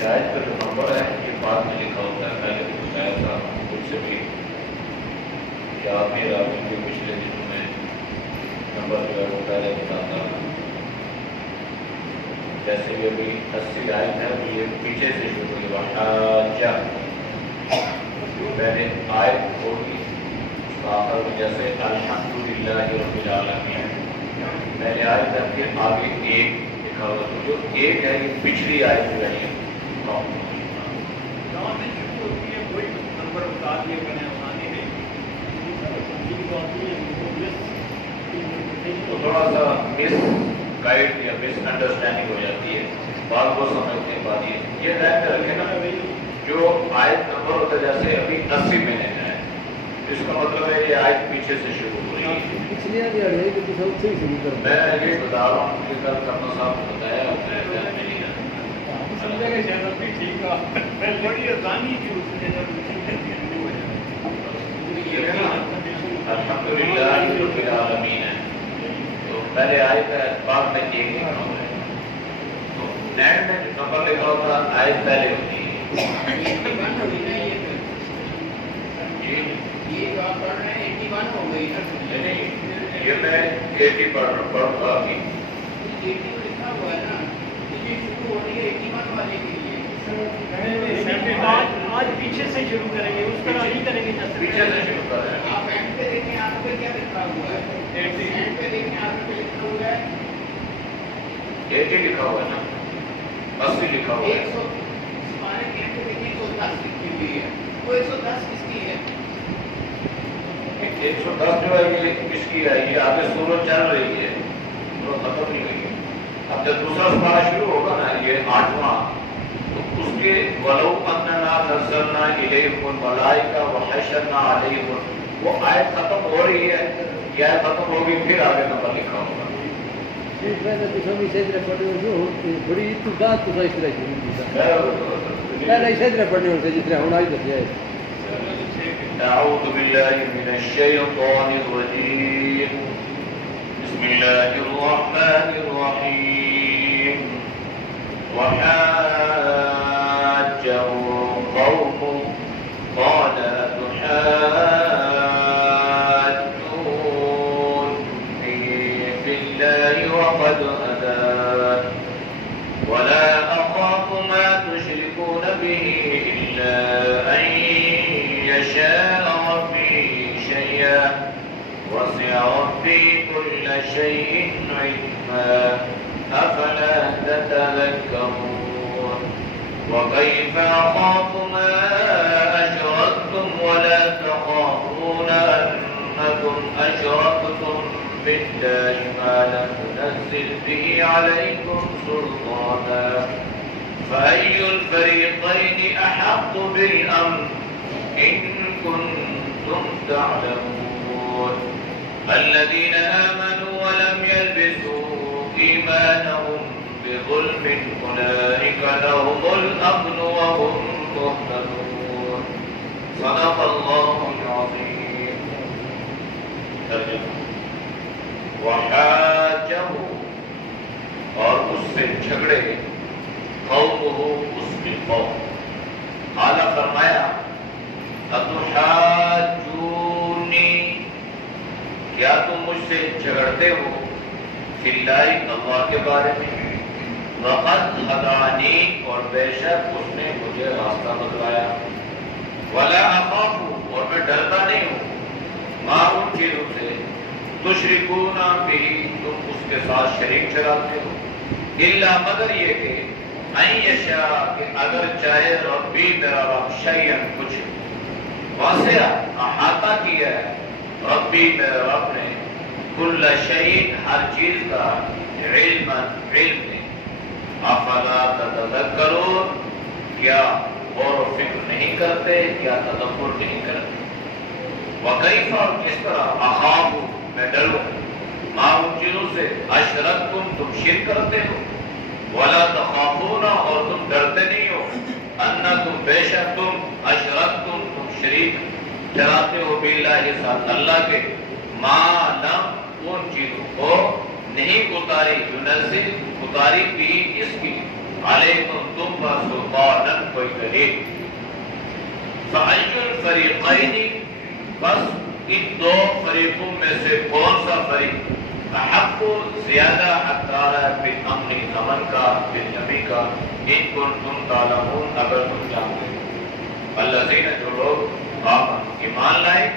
یہ آیت کا جو نمبر ہے یہ بعد میں لکھا ہوتا ہے، پہلے بھی بتایا تھا مجھ سے بھی کہ آپ میرا کے پچھلے دنوں میں نمبر جو ہے وہ پہلے بتاتا ہے، جیسے کہ ابھی 80 آیت ہے ابھی یہ پیچھے سے شروع ہوئی وحاجہ، پہلے آیت ہوگی آخر میں جیسے الحمدللہ رب العالمین پہلے آیت ہے پھر آگے ایک لکھا ہوا، تو جو ایک ہے یہ پچھلی آیت جو ہے تو تھوڑا سا مس گائیڈ یا مس انڈرسٹینڈنگ ہو جاتی ہے، بات کو سمجھ نہیں پاتی ہے۔ یہ ذہن میں رکھے نا جو آیت نمبر ہوتا ہے جیسے ابھی 80 میں ہے اس کا مطلب ہے یہ آیت پیچھے سے شروع ہو رہی ہے۔ میں یہ بتا رہا ہوں کہ کل کرنا صاحب نے بتایا میں ذہن میں نہیں الحمدللہ رب العالمین ہے، تو پہلے آیت ہے بعد میں ایک لکھا ہوا ہے، تو نیٹ میں جو نمبر لکھا ہوتا ہے آیت پہلے ہوتی ہے۔ یہ میں 80 پڑھوں گا ابھی، آج پیچھے سے شروع کریں گے، اس طرح نہیں کریں گے جیسے پیچھے سے شروع کر رہے ہیں۔ آپ اینڈ پہ دیکھیں آپ پہ کیا لکھا ہوا ہے، اینڈ پہ دیکھیں آپ پہ لکھا ہوا ہے 80 لکھا ہوا ہے نا، 80 لکھا ہوا ہے۔ 100 ہمارے اینڈ پہ دیکھیں 110 لکھی ہوئی ہے، وہ 110 کس کی ہے؟ 110 جو ہے یہ کس کی ہے؟ یہ آگے سورج چل رہی ہے، وہ ختم نہیں ہوئی ہے۔ اب جب دوسرا سپارہ شروع ہوگا نا یہ 8واں، تو اس کے وَلَوْ أَنَّنَا نَزَّلْنَا إِلَيْهِمُ الْمَلَائِكَةَ وَحَشَرْنَا عَلَيْهِمُ، وہ آیت ختم ہو رہی ہے، یہ آیت ختم ہوگی پھر آگے نمبر لکھا ہوگا۔ أعوذ بالله من الشيطان الرجيم، بسم الله الرحمن الرحيم، وحاجه قومه قال أتحاجوني في الله وقد هدان ولا أخاف ما تشركون به إلا أن يشاء ربي شيئا وسع ربي كل شيء علما أفلا تتذكرون وكيف أخاف ما أشركتم ولا تخافون أنكم أشركتم بالله ما لم ينزل به عليكم سلطانا فأي الفريقين أحق بالأمن إن كنتم تعلمون الذين آمنوا ولم يلبسوا إيمانهم بظلم أولئك لهم الأمن وهم مهتدون صدق الله العظيم۔ ترجمہ وحاجه اور اس سے جھگڑے قومه اس کی قوم، اعلیٰ فرمایا اتحاجونی کیا تم مجھ سے جھگڑتے ہو فی اللہ اللہ کے بارے میں، وقد ہدانی اور بے شک اس نے مجھے راستہ بتلایا، ولا اخاف اور میں ڈرتا نہیں ہوں، ما ان چیزوں سے تشرکون بھی تم اس کے ساتھ شریک ٹھہراتے ہو، الا مگر یہ کہ ان یشاء کہ اگر چاہے ربی میرا رب شیئا کچھ واسع احاطہ کیا ہے ربی میرے رب نے کل شیء ہر چیز کا علم نے، افلا تتذکرون کیا غور و فکر نہیں کرتے، کیا تدبر نہیں کرتے، وکیف اور کس طرح اخاف میں ڈروں ما ان چیزوں سے اشرکتم تم شرک کرتے ہو، ولا تخافون اور تم ڈرتے نہیں ہو، انکم بے شک تم اشرکتم تم شریک ٹھہراتے ہو باللہ ساتھ اللہ کے، ما لم ان چیزوں کو نہیں اتاری، ينزل اتاری بھی اس کی علیکم تم پر سلطانن کوئی دلیل فأی الفریقین بس ان دو فریقوں میں سے کون سا فریق احق زیادہ حقدار ہے بالامن امن کا بالنبی کا ان کنتم تعلمون اگر تم جانتے ہو الذین جو لوگ آمنوا ایمان لائے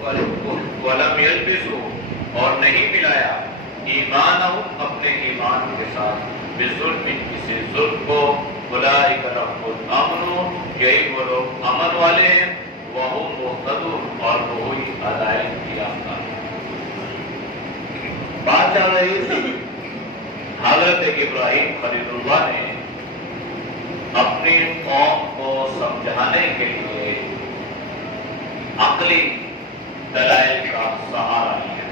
ولم یلبسوا اور نہیں ملایا ایمانہم اپنے ایمان کے ساتھ بظلم کسی ظلم کو اولئک لهم الامن یہی وہ لوگ امن والے ہیں وہم مہتدون اور وہی ہدایت یافتہ ہیں بات چل رہی تھی حضرت ابراہیم خلیل اللہ نے اپنی قوم کو سمجھانے کے لیے عقلی دلائل کا سہارا لیا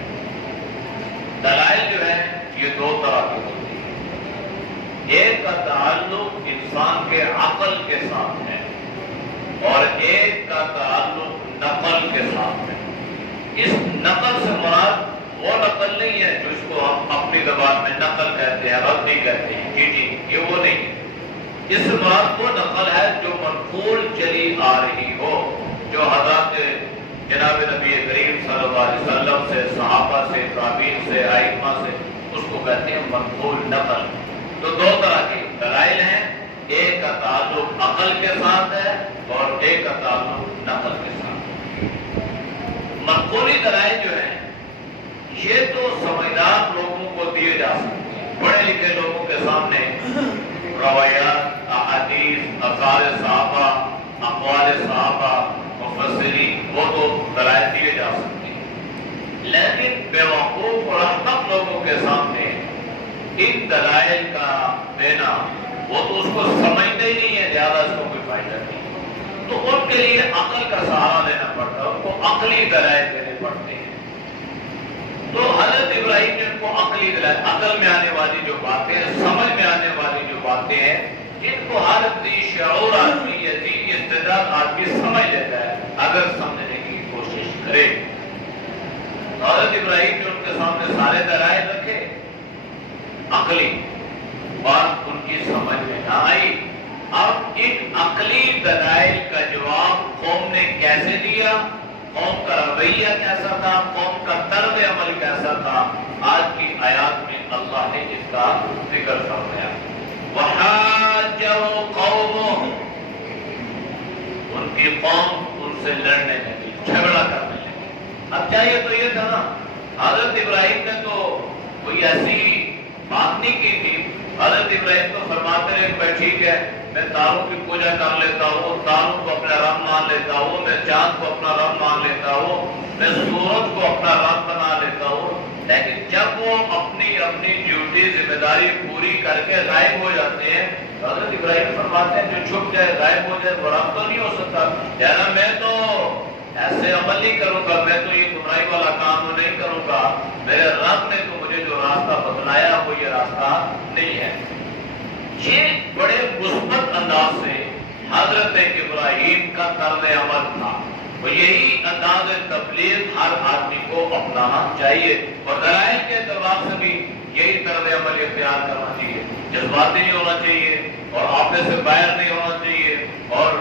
دلائل جو ہے یہ دو طرح کی ہوتی ہے ایک کا تعلق انسان کے عقل کے ساتھ ہے اور ایک کا تعلق نقل کے ساتھ ہے اس نقل سے مراد وہ نقل نہیں ہے جو اس کو ہم اپنی زبان میں نقل کہتے ہیں رد نہیں کہتے ہیں جی یہ وہ نہیں اس سے مراد وہ نقل ہے جو منقول چلی آ رہی ہو جو حضرت جناب نبی کریم صلی اللہ علیہ وسلم سے صحابہ سے تابعین سے ائمہ سے اس کو کہتے ہیں منقول نقل تو دو طرح کی دلائل ہیں ایک کا تعلق عقل کے ساتھ ہے اور ایک کا تعلق نقل کے ساتھ منقولی دلائل جو ہیں یہ تو سمجھدار لوگوں کو دیے جا سکتے ہیں پڑھے لکھے لوگوں کے سامنے روایات احادیث افعال صحابہ اقوال صحابہ مفسرین وہ تو دلائل دیے جا سکتے ہیں لیکن بیوقوف اور احمق لوگوں کے سامنے ان دلائل کا دینا وہ تو اس کو سمجھتے ہی نہیں ہے زیادہ اس کو کوئی فائدہ نہیں تو ان کے لیے عقل کا سہارا لینا پڑتا ہے ان کو عقلی دلائل دینے پڑتے ہیں تو حضرت ابراہیم نے ان کو عقلی دلائل عقل میں آنے والی جو باتیں ہیں سمجھ میں آنے والی جو باتیں ہیں جن کو ہر ذی شعور آدمی یا ذی استعداد آدمی سمجھ لیتا ہے اگر سمجھنے کی کوشش کرے حضرت ابراہیم نے ان کے سامنے سارے دلائل رکھے عقلی بات ان کی سمجھ میں نہ آئی اب ان عقلی دلائل کا جواب قوم نے کیسے دیا قوم کا رویہ کیسا تھا قوم کا طرز عمل کیسا تھا آج کی آیات میں اللہ نے اس کا ذکر فرمایا وَحَاجَّهُ قَوْمُهُ ان کی قوم ان سے لڑنے لگی جھگڑا کرنے لگی اب چاہیے تو یہ تھا نا حضرت ابراہیم نے تو کوئی ایسی بات نہیں کی تھی حضرت ابراہیم تو فرماتے رہے کہ ٹھیک ہے میں تاروں کی پوجا کر لیتا ہوں تاروں کو اپنا رب مان لیتا ہوں میں چاند کو اپنا رب مان لیتا ہوں میں سورج کو اپنا رب بنا لیتا ہوں لیکن جب وہ اپنی ڈیوٹی ذمہ داری پوری کر کے غائب ہو جاتے ہیں حضرت ابراہیم فرماتے ہیں جو چھپ جائے غائب ہو جائے وہ رب تو نہیں ہو سکتا یعنی میں تو ایسے عمل نہیں کروں گا میں تو یہ گمراہی والا کام نہیں کروں گا میرے رب نے تو مجھے جو راستہ بتلایا وہ یہ راستہ نہیں ہے یہ بڑے مثبت انداز سے حضرت ابراہیم کا طرز عمل تھا وہ یہی انداز تبلیغ ہر آدمی کو اپنانا چاہیے اور دلائل کے اعتبار سے بھی یہی طرز عمل اختیار کرنا چاہیے جذباتی نہیں ہونا چاہیے اور آپے سے باہر نہیں ہونا چاہیے اور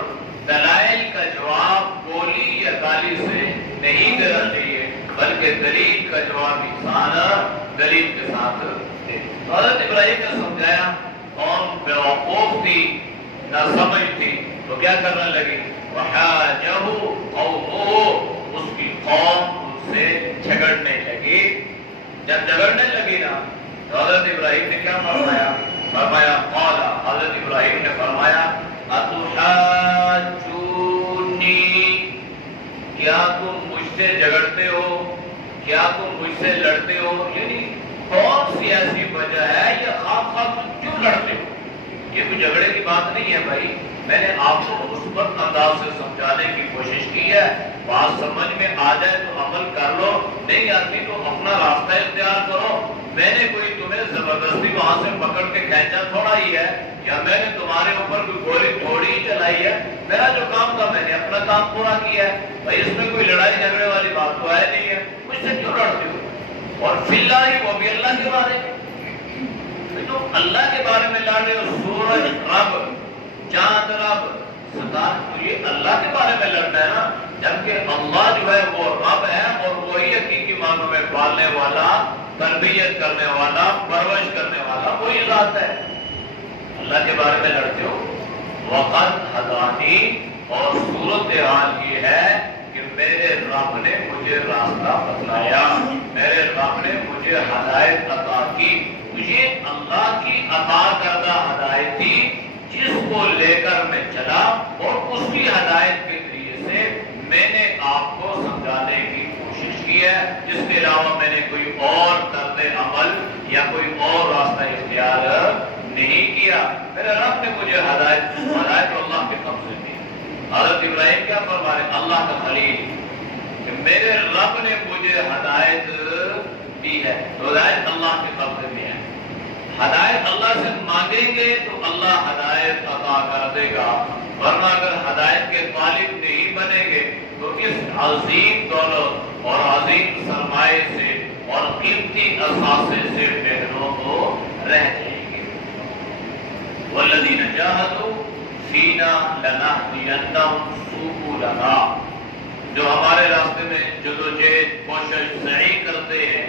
دلائل کا جواب گولی یا گالی سے نہیں دینا چاہیے بلکہ دلیل کا جواب انسان دلیل کے ساتھ دے حضرت ابراہیم نے سمجھایا قوم بیوقوف تھی نہ سمجھ تھی تو کیا کرنے لگی وَحَاجَهُ قَوْمُهُ اس کی قوم ان سے جھگڑنے لگی جب جھگڑنے لگی نا تو حضرت ابراہیم نے کیا فرمایا قال حضرت ابراہیم نے فرمایا اتحاجونی کیا تم مجھ سے جھگڑتے ہو کیا تم مجھ سے لڑتے ہو یعنی کون سی ایسی وجہ ہے یا خواہ تم کیوں لڑتے ہو یہ کوئی جھگڑے کی بات نہیں ہے بھائی میں نے آپ کو مثبت انداز سے سمجھانے کی کوشش کی ہے بات سمجھ میں آ جائے تو عمل کر لو نہیں آتی تو اپنا راستہ اختیار کرو میں نے کوئی تمہیں زبردستی وہاں سے پکڑ کے کھینچا تھوڑا ہی ہے یا میں نے تمہارے اوپر کوئی گولی تھوڑی ہی چلائی ہے میرا جو کام تھا میں نے اپنا کام پورا کیا ہے بھائی اس میں کوئی لڑائی جھگڑے والی بات تو ہے نہیں ہے مجھ سے کیوں لڑتے ہو اور فی اللہ ہی وہ بھی اللہ کے بارے تو تم اللہ کے بارے میں لڑ رہے ہو، سورج رب، چاند رب، ستارے، تو یہ اللہ کے بارے میں لڑنا ہے نا، جبکہ اللہ جو ہے وہ رب ہے اور وہی حقیقی معنوں میں پالنے والا، تربیت کرنے والا، پرورش کرنے والا وہی ذات ہے۔ اللہ کے بارے میں لڑتے ہو۔ وقت ہدانی، اور صورتحال یہ ہے کہ میرے رب نے مجھے راستہ بتلایا، میرے رب نے مجھے ہدایت عطا کی، مجھے اللہ کی عطا کردہ ہدایت تھی جس کو لے کر میں چلا، اور اسی ہدایت کے ذریعے سے میں نے آپ کو سمجھانے کی کوشش کی ہے، جس کے علاوہ میں نے کوئی اور طرز عمل یا کوئی اور راستہ اختیار نہیں کیا۔ میرے رب نے مجھے ہدایت اللہ کے قبضے دی۔ حضرت ابراہیم کیا فرما رہے ہیں؟ اللہ کا خلیل، کہ میرے رب نے مجھے ہدایت دی ہے، تو ہدایت اللہ کے قبضے میں ہے۔ ہدایت اللہ سے مانگیں گے تو اللہ ہدایت عطا کر دے گا، ورنہ اگر ہدایت کے طالب نہیں بنیں گے تو اس عظیم دولت اور عظیم سرمایے سے اور قیمتی اثاثے سے بہروں کو رہ جائیں گے۔ والذین جاہدوا فینا لنہدینہم سبلنا، جو ہمارے راستے میں جدوجہد، کوشش، سعی کرتے ہیں،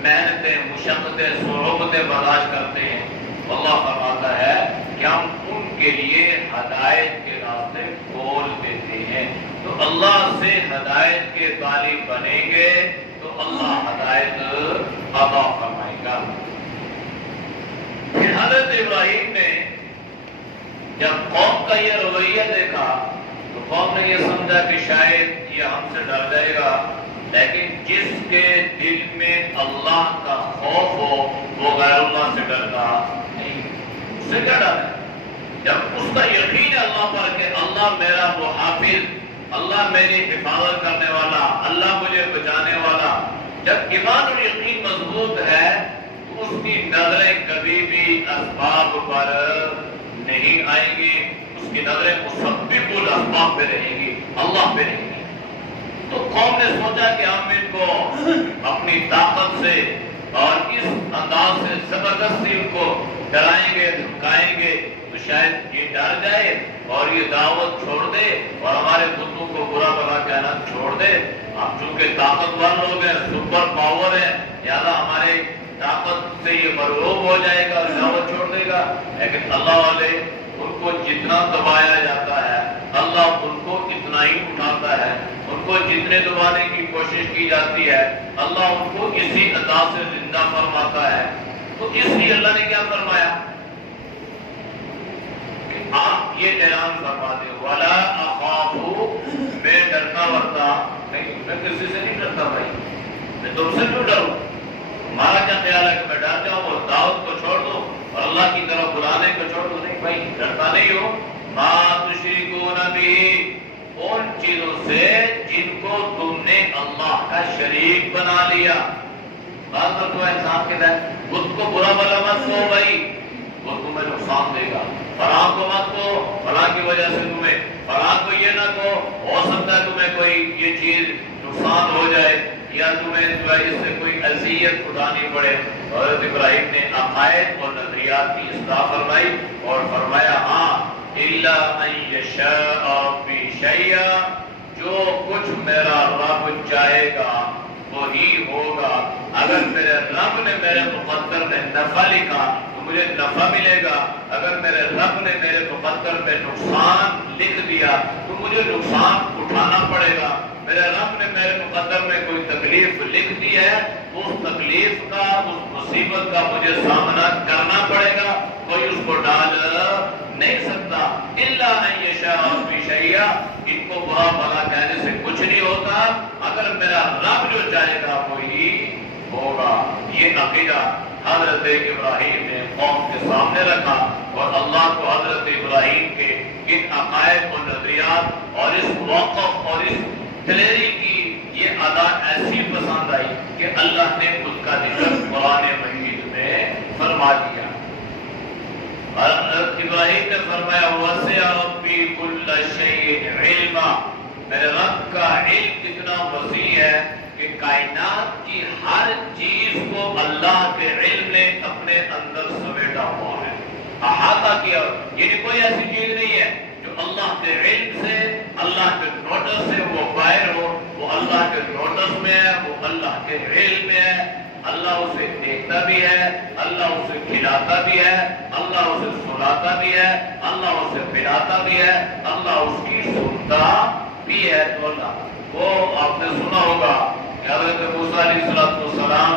محنتیں، مشقتیں، صعوبتیں برداشت کرتے ہیں، اللہ فرماتا ہے کہ ہم ان کے لیے ہدایت کے راستے کھول دیتے ہیں۔ تو اللہ سے ہدایت کے طالب بنیں گے تو اللہ ہدایت عطا فرمائے گا۔ پھر حضرت ابراہیم نے جب قوم کا یہ رویہ دیکھا تو قوم نے یہ سمجھا کہ شاید یہ ہم سے ڈر جائے گا، لیکن جس کے دل میں اللہ کا خوف ہو وہ غیر اللہ سے ڈرتا نہیں۔ اس سے کیا ڈر ہے؟ جب اس کا یقین ہے اللہ پر کہ اللہ میرا محافظ، اللہ میری حفاظت کرنے والا، اللہ مجھے بچانے والا، جب ایمان اور یقین مضبوط ہے تو اس کی نظریں کبھی بھی اسباب پر نہیں آئیں گی، اس کی نظریں مسبب الاسباب پہ رہیں گی، اللہ پہ رہیں گی۔ تو قوم نے سوچا کہ ہم ان کو اپنی طاقت سے اور اس انداز سے زبردستی ان کو ڈرائیں گے، دھمکائیں گے تو شاید یہ ڈر جائے اور یہ دعوت چھوڑ دے اور ہمارے بتوں کو برا بھلا کہنا چھوڑ دے۔ ہم چونکہ طاقتور لوگ ہیں، سپر پاور ہے، لہٰذا ہمارے طاقت سے یہ مرغوب ہو جائے گا اور دعوت چھوڑ دے گا۔ لیکن اللہ والے ان کو جتنا دبایا جاتا ہے اللہ ان کو اتنا ہی اٹھاتا ہے، ان کو جتنے دبانے کی کوشش کی جاتی ہے اللہ ان کو اسی عطا سے زندہ فرماتا ہے۔ تو اس لیے اللہ نے کیا فرمایا کہ آپ یہ اعلان فرما دیں وَلَا أَخَافُ، میں ڈرتا ورتا نہیں، میں کسی سے نہیں ڈرتا بھائی، میں تم سے کیوں ڈروں؟ ہمارا کیا خیال ہے کہ میں ڈر جاؤں اور دعوت کو چھوڑ دوں اور اللہ کی طرف بلانے کو چھوڑ دوں؟ نہیں بھائی، ڈرتا نہیں ہو۔ مَا تُشْرِكُونَ بِهِ، ان چیزوں سے جن کو تم نے اللہ کا شریک بنا لیا۔ بات کرو انسان کے ساتھ خود کو برا بلا مت کہو بھائی، وہ تمہیں نقصان دے گا، فلاں کو مت کہو فلاں کی وجہ سے تمہیں، فلاں کو یہ نہ کہو ہو سکتا ہے تمہیں کوئی یہ چیز نقصان ہو جائے یا تمہیں جو ہے اس سے کوئی اذیت اٹھانی پڑے۔ حضرت ابراہیم نے عقائد اور نظریات کی اصلاح فرمائی اور فرمایا ہاں الا ان یشاء ربی شیئا، جو کچھ میرا رب چاہے گا وہی ہوگا۔ اگر میرے رب نے میرے مقدر میں نفع لکھا تو مجھے نفع ملے گا، اگر میرے رب نے میرے مقدر میں نقصان لکھ دیا تو مجھے نقصان اٹھانا پڑے گا۔ میرے رب نے میرے مقدر میں کوئی تکلیف لکھ دی ہے، اس تکلیف کا، اس مصیبت کا مجھے سامنا کرنا پڑے گا، کوئی اس کو ڈال نہیں سکتا۔ الا ان یشاء ربی شیئا، ان کو برا بھلا کہنے سے کچھ نہیں ہوتا، اگر میرا رب جو چاہے گا وہی ہوگا۔ یہ عقیدہ حضرت ابراہیم نے قوم کے سامنے رکھا اور اللہ کو حضرت ابراہیم کے ان عقائد اور نظریات اور اس موقف اور اس دلیری کی یہ ادا ایسی پسند آئی کہ اللہ نے اس کا ذکر قرآن مجید میں فرما دیا۔ حضرت ابراہیم نے فرمایا وسع ربی کل شیء علما، میرے رب کا علم اتنا وسیع ہے کہ کائنات کی ہر چیز کو اللہ کے علم نے اپنے اندر سمیٹا مشاہدہ کیا. یعنی کوئی ایسی چیز نہیں ہے جو اللہ کے علم سے، اللہ کے نوٹس سے وہ باہر ہو. وہ اللہ کے نوٹس میں ہے، وہ اللہ کے علم میں ہے. اللہ اسے دیکھتا بھی ہے، اللہ اسے کھلاتا بھی ہے، اللہ اسے سلاتا بھی ہے، اللہ اسے پلاتا بھی ہے، اللہ اس کی سنتا بھی ہے. تو اللہ وہ آپ نے سنا ہوگا کہ حضرت موسیٰ علیہ السلام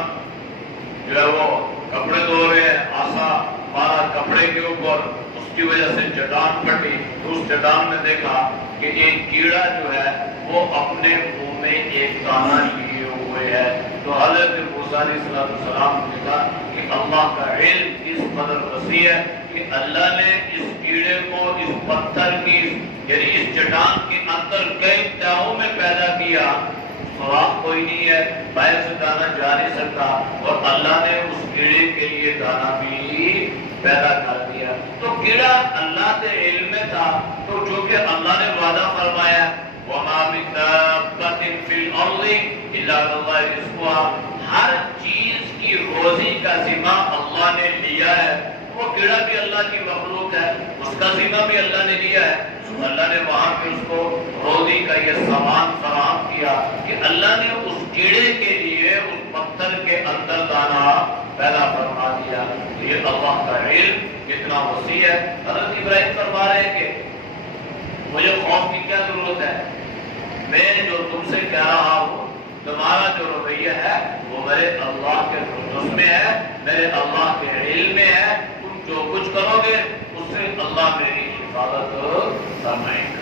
جو ہے وہ کپڑے دھو رہے ہیں، آسا مارا کپڑے کے اوپر، اس کی وجہ سے چٹان پھٹی. اس چٹان میں دیکھا کہ ایک کیڑا جو ہے وہ اپنے منہ میں ایک دانہ لیے ہوئے ہے. تو حضرت موسیٰ علیہ السلام نے کہا کہ اللہ کا علم اس قدر وسیع ہے کہ اللہ نے اس کیڑے کو اس پتھر کی یعنی اس چٹان کے اندر کئی تہوں میں پیدا کیا. سوراخ کوئی نہیں ہے، باہر سے دانہ جا نہیں سکتا، اور اللہ نے اس کیڑے کے لیے دانہ بھی پیدا کر دیا. تو کیڑا اللہ کے علم میں تھا. تو چونکہ اللہ نے وعدہ فرمایا وَمَا مِن دَابَّةٍ فِي الْأَرْضِ إِلَّا عَلَى اللَّهِ رِزْقُهَا، ہر چیز کی روزی کا ذمہ اللہ نے لیا ہے. وہ کیڑا بھی اللہ کی مخلوق ہے، اس کا ذمہ بھی اللہ نے لیا ہے. اللہ نے وہاں پہ اس کو روزی کا یہ سامان فراہم کیا کہ اللہ نے اس کیڑے کے لیے اس پتھر کے اندر دانہ پیدا فرما دیا. یہ اللہ کا علم کتنا وسیع ہے. حضرت ابراہیم فرما رہے ہیں کہ مجھے خوف کی کیا ضرورت ہے، میں جو تم سے کہہ رہا ہوں تمہارا جو رویہ ہے وہ میرے اللہ کے نوٹس میں ہے، میرے اللہ کے علم میں ہے. تم جو کچھ کرو گے اس سے اللہ میری حفاظت فرمائے گا.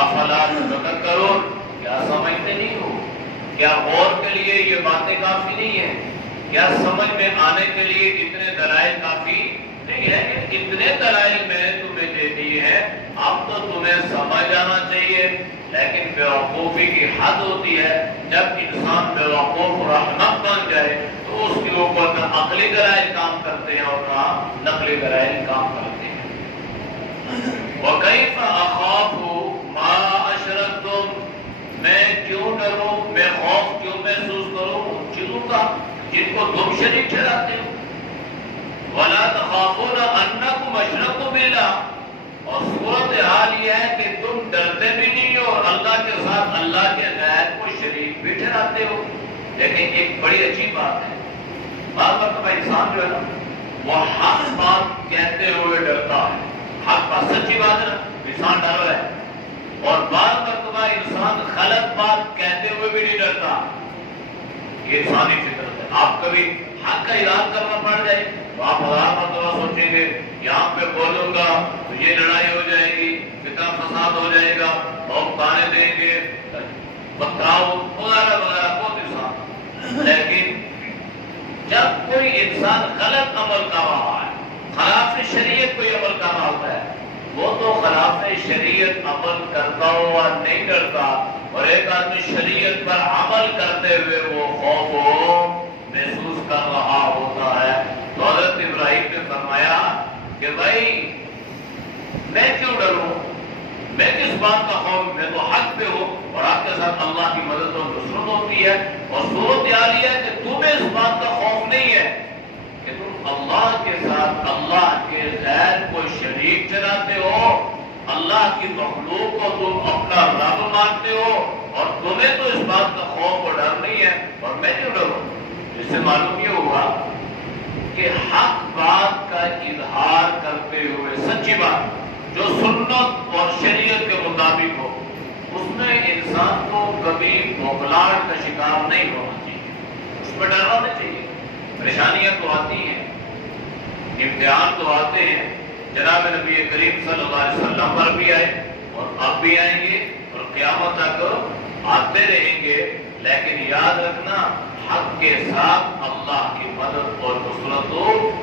افلا تذکرون، کیا سمجھتے نہیں ہو؟ کیا غور کے لیے یہ باتیں کافی نہیں ہیں؟ کیا سمجھ میں آنے کے لیے اتنے دلائل کافی نہیں ہے؟ اتنے دلائل میں نے تمہیں دے دیے ہیں، اب تو تمہیں سمجھ آنا چاہیے. لیکن بیوقوفی کی حد ہوتی ہے. جب انسان بیوقوف اور احمق بن جائے تو اس کے اوپر نہ عقلی دلائل کام کرتے ہیں اور نہ نقلی دلائل کام کرتے ہیں. وَكَيْفَ أَخَافُ مَا أَشْرَكْتُمْ، میں کیوں ڈروں، میں خوف کیوں محسوس کروں ان چیزوں کا جن کو تم شریک ٹھہراتے ہو. وَلَا تَخَافُونَ أَنَّكُمْ أَشْرَكْتُم بِاللَّهِ، اور صورتحال یہ ہے کہ تم ڈرتے بھی نہیں ہو اور اللہ کے ساتھ اللہ کے غیر کو شریک بھی ٹھہراتے ہو. لیکن ایک بڑی عجیب بات ہے، بعض مرتبہ انسان جو ہے نا وہ حق بات کہتے ہوئے ڈرتا ہے. حق بات سچی بات ہے نا، انسان ڈر رہا ہے. اور بعض مرتبہ انسان غلط بات کہتے ہوئے بھی نہیں ڈرتا. یہ انسانی فطرت ہے. آپ کبھی حق کا اعلان کرنا پڑ جائے تو آپ ہزار مرتبہ سوچیں گے یہاں پہ بولوں گا تو یہ لڑائی ہو جائے گی، کتنا فساد ہو جائے گا، لوگ تانے دیں گے، پتھراؤ وغیرہ وغیرہ بہت انسان. لیکن جب کوئی انسان غلط عمل کر رہا ہے، خلاف شریعت کوئی عمل کر رہا ہوتا ہے، وہ تو خلاف شریعت عمل کرتا ہوا نہیں ڈرتا. اور ایک آدمی شریعت پر عمل کرتے ہوئے وہ خوف محسوس کر رہا ہوتا ہے. تو حضرت ابراہیم نے فرمایا کہ بھائی میں کیوں ڈروں، میں کس بات کا خوف، میں تو حق پہ ہوں اور آپ کے ساتھ اللہ کی مدد اور نصرت ہوتی ہے. اور صورت یہ ہے کہ تمہیں اس بات کا خوف نہیں ہے کہ تم اللہ کے ساتھ اللہ کے غیر کو شریک ٹھہراتے ہو، اللہ کی مخلوق کو تم اپنا رب مانتے ہو، اور تمہیں تو اس بات کا خوف اور ڈر نہیں ہے اور میں کیوں ڈروں. اس سے معلوم یہ ہوا کہ حق بات کا اظہار کرتے ہوئے سچی بات جو سنت اور شریعت کے مطابق ہو، اس میں انسان کو کبھی بھوکلاہٹ کا شکار نہیں ہونا چاہیے. اس میں ڈرنا نہیں چاہیے. پریشانیاں تو آتی ہیں، امتحان تو آتے ہیں، جناب نبی کریم صلی اللہ علیہ وسلم پر بھی آئے اور اب بھی آئیں گے اور قیامت تک آتے رہیں گے. لیکن یاد رکھنا حق کے ساتھ اللہ کی مدد اور نصرت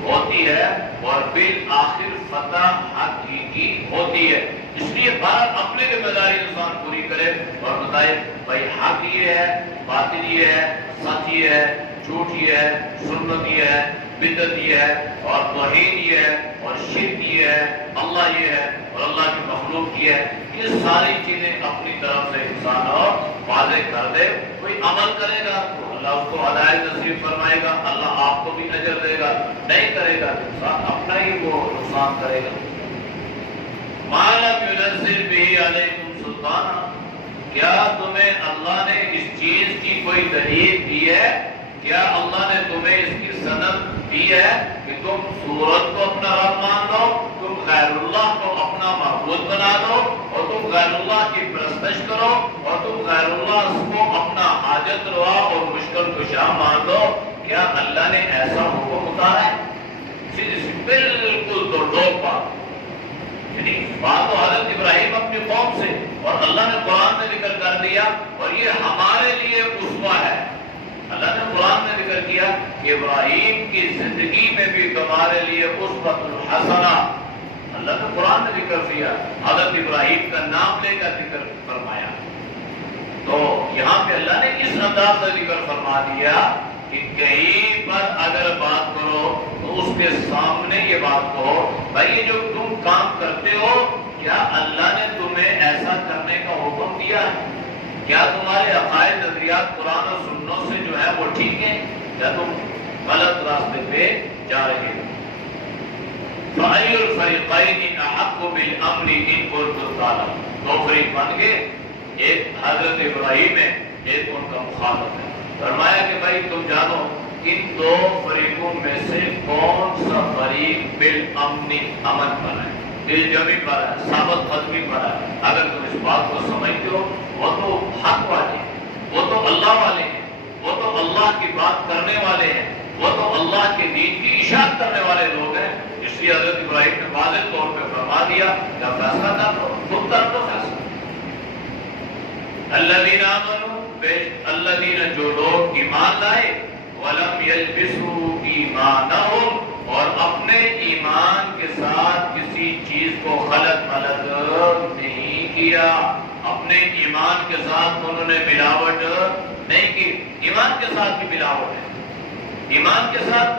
ہوتی ہے اور بالآخر فتح حق کی ہوتی ہے. اس لیے بات اپنی ذمہ داری انسان پوری کرے اور بتائے بھائی حق یہ ہے، باطل یہ ہے، سچ یہ ہے، جھوٹ یہ ہے، سنت یہ ہے، بدعت یہ ہے، اور توحید یہ ہے، اور شرک یہ ہے، اللہ یہ ہے اور اللہ کی مخلوق یہ ہے. یہ ساری چیزیں اپنی طرف سے انسان اور واضح کر دے. کوئی عمل کرے گا تو اللہ اس کو ہدایت نصیب فرمائے گا، اللہ آپ کو بھی اجر دے گا، نہیں کرے گا تو انسان اپنا ہی وہ نقصان کرے گا۔ مَا لَمْ يُنَزِّلْ بِهِ عَلَيْكُمْ سُلْطَانًا، کیا تمہیں اللہ نے اس چیز کی کوئی دلیل دی ہے؟ کیا اللہ نے تمہیں اس کی سند دی ہے کہ تم سورت کو اپنا رب مان لو، تم غیر اللہ کو اپنا معبود بنا لو، اور تم غیر اللہ کی پرستش کرو، اور تم غیر اللہ کو اپنا حاجت روا اور مشکل کشا مان لو؟ کیا اللہ نے ایسا حکم اتارا ہے؟ بالکل تو ڈوب بات، یعنی بات تو حضرت ابراہیم اپنی قوم سے، اور اللہ نے قرآن میں ذکر کر دیا، اور یہ ہمارے لیے اسوہ ہے۔ اللہ نے قرآن میں ذکر کیا کہ ابراہیم کی زندگی میں بھی تمہارے لیے اسوۃ الحسنہ، اللہ نے قرآن میں ذکر کیا، حضرت ابراہیم کا نام لے کر ذکر فرمایا۔ تو یہاں پہ اللہ نے اس انداز سے ذکر فرما دیا کہ کہیں پر اگر بات کرو تو اس کے سامنے یہ بات کہو، بھائی یہ جو تم کام کرتے ہو کیا اللہ نے تمہیں ایسا کرنے کا حکم دیا ہے؟ کیا تمہارے عقائد نظریات قرآن اور سنتوں سے جو ہے وہ ٹھیک ہے، یا تم غلط راستے پہ جا رہے ہو؟ فَأَيُّ الْفَرِيقَيْنِ أَحَقُّ بِالْأَمْنِ إِن كُنتُمْ تَعْلَمُونَ، دو فریق بن گئے، ایک حضرت ابراہیم ہے، ایک ان کا مخالف ہے۔ فرمایا کہ بھائی تم جانو ان دو فریقوں میں سے کون سا فریق بالامن، امن پر ہے، دل جمی پر ہے، ثابت قدمی پر ہے۔ اگر تم اس بات کو سمجھتے ہو وہ تو حق والے ہیں، وہ تو اللہ والے ہیں، وہ تو اللہ کی بات کرنے والے ہیں، وہ تو اللہ کے دین کی اشاعت کرنے والے لوگ ہیں، اس لیے حضرت ابراہیم نے واضح طور پہ فرما دیا کہ فیصلہ کر دو، تم کر دو فیصلہ۔ الذین آمنوا، الذین جو لوگ ایمان لائے، ولم یلبسوا ایمانہم، اور اپنے ایمان کے ساتھ کسی چیز کو خلط ملط نہیں کیا، اپنے ایمان کے ساتھ انہوں نے ملاوٹ نہیں کی۔ ایمان کے ساتھ بھی ملاوٹ ہے، ایمان کے ساتھ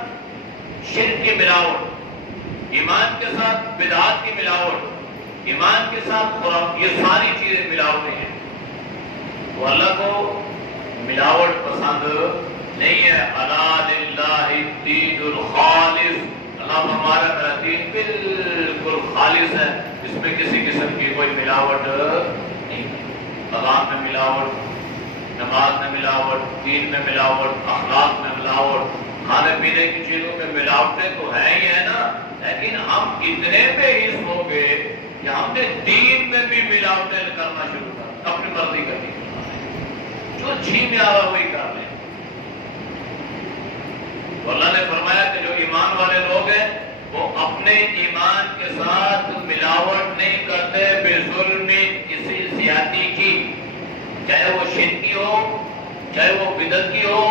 شرک کی ملاوٹ، ایمان کے ساتھ بدعات کی ملاوٹ، ایمان کے ساتھ خرافات، یہ ساری چیزیں ملاوٹیں ہیں۔ تو اللہ کو ملاوٹ پسند نہیں ہے۔ الا للہ الدین الخالص، اللہ ہمارا میرا دین بالکل خالص ہے، اس میں کسی قسم کی کوئی ملاوٹ نہیں، اذان میں ملاوٹ، نماز میں ملاوٹ، دین میں ملاوٹ، اخلاق میں ملاوٹ، کھانے پینے کی چیزوں میں ملاوٹیں تو ہیں ہی ہے نا، لیکن ہم اتنے پہ ہی سو گئے کہ ہم نے دین میں بھی ملاوٹیں کرنا شروع کر، اپنی مرضی کرنی، جو جی میں آ رہا وہی کر لیں۔ تو اللہ نے فرمایا کہ جو ایمان والے لوگ ہیں وہ اپنے ایمان کے ساتھ ملاوٹ نہیں کرتے، بے ظلم کسی زیادتی کی، چاہے وہ شرک کی ہو، چاہے وہ بدعت کی ہو،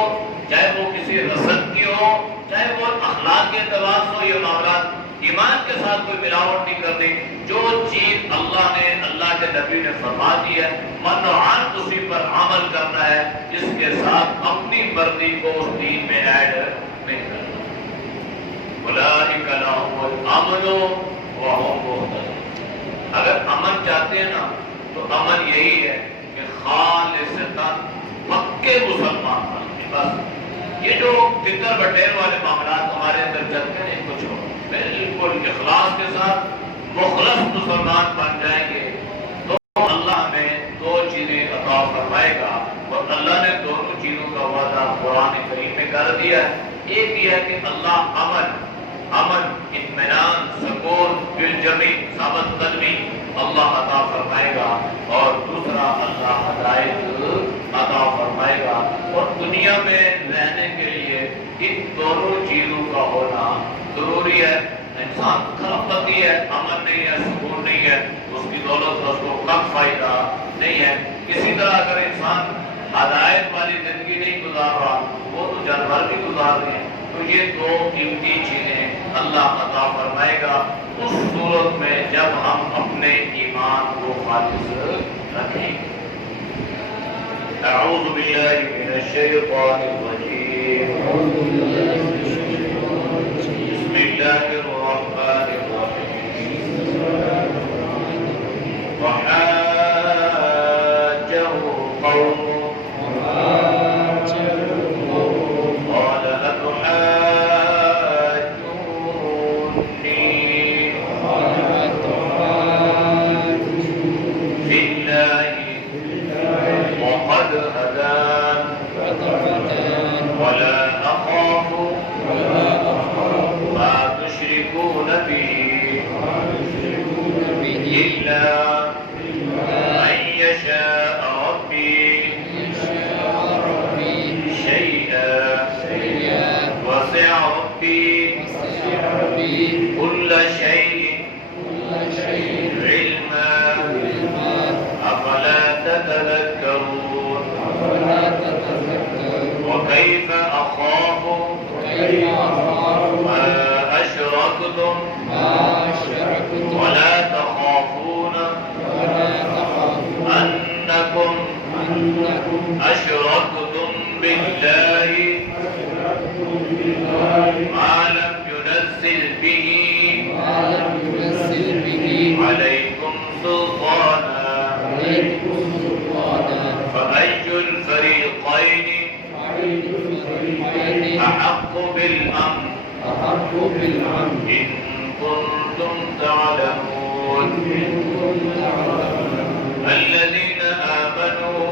چاہے وہ کسی رسد کی ہو، چاہے وہ اخلاق کے اعتبار سے ہو، یہ معاملات ایمان کے ساتھ کوئی ملاوٹ نہیں کرتے۔ جو چیز اللہ نے، اللہ کے نبی نے فرما دی ہے، منوعاً اسی پر عمل کرنا ہے، اس کے ساتھ اپنی مرضی کو اس دین میں ایڈ نہیں کرنا۔ اولئک لہم الامن وہم مہتدون، اگر امن چاہتے ہیں نا تو امن یہی ہے کہ خالصتاً پکے مسلمان بنیں۔ بس یہ جو تتر بٹیر والے معاملات ہمارے اندر چلتے ہیں کچھ ہو، بالکل اخلاص کے ساتھ مخلص مسلمان بن جائیں گے تو اللہ ہمیں دو چیزیں عطا فرمائے گا، اور اللہ نے دونوں چیزوں کا وعدہ قرآن کریم میں کر دیا ہے۔ ایک یہ ہے کہ اللہ امن، اطمینان، سکون، دل جمی، ثابت قدمی اللہ عطا فرمائے گا، اور دوسرا اللہ ہدایت عطا فرمائے گا، اور دنیا میں رہنے کے لیے ان دونوں چیزوں کا ہونا ضروری ہے۔ انسان خلقتی ہے، امن نہیں ہے، سکون نہیں ہے، اس کی دولت کا اس کو کم فائدہ نہیں ہے۔ اسی طرح اگر انسان ہدایت والی زندگی نہیں گزار رہا، وہ تو جانور بھی گزار رہے ہیں، تو یہ دو قیمتی چیزیں اللہ عطا فرمائے گا اس صورت میں جب ہم اپنے ایمان کو خالص رکھیں گے۔ اعوذ باللہ من الشیطان الرجیم، بسم اللہ الرحمن الرحیم، وحاجہ قومہ كل شيء علما أفلا تتذكرون وكيف أخاف ما أشركتم ولا تخافون أنكم أشركتم بالله ما لم ينزل به عليكم سلطانا فأي الفريقين أحق بالأمن إن كنتم تعلمون الذين آمنوا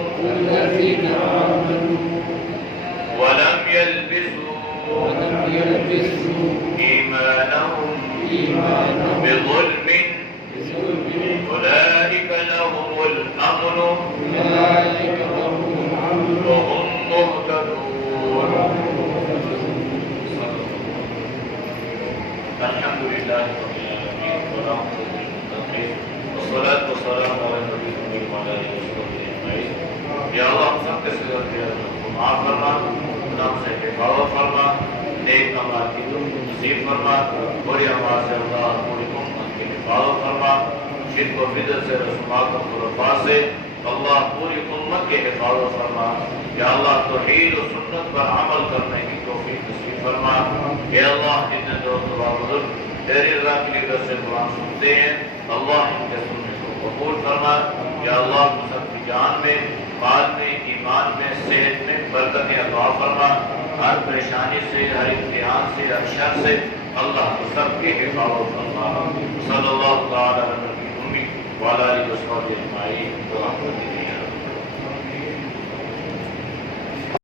ولم يلبسوا إيمانهم بظلم أولئك لهم الأمن وهم مهتدون الحمد لله رب العالمين والصلاة والسلام على النبي الأمي وعلى آله وصحبه أجمعين یا اللہ ہم سب کے صغر کے کو معاف فرما گناہوں سے حفاظت فرما نیک اعمال کی توفیق نصیب فرما بری اعمال سے اللہ پوری امت کی حفاظت فرما شرک و بدعت سے رسومات و خرافات سے اللہ پوری امت کی حفاظت فرما یا اللہ توحید و سنت پر عمل کرنے کی توفیق نصیب فرما یا اللہ جتنے دوست و بزرگ تیری رضا کے لیے سے قرآن سنتے ہیں اللہ ان کے سننے کو قبول فرما یا اللہ سب کی جان میں مال میں ایمان میں صحت میں برکتیں عطا فرما ہر پریشانی سے ہر امتحان سے ہر شر سے اللہ کو سب کی حفاظت فرما صلی اللہ تعالی علیہ وسلم وعلی آلہ وصحبہ اجمعین برحمتک یا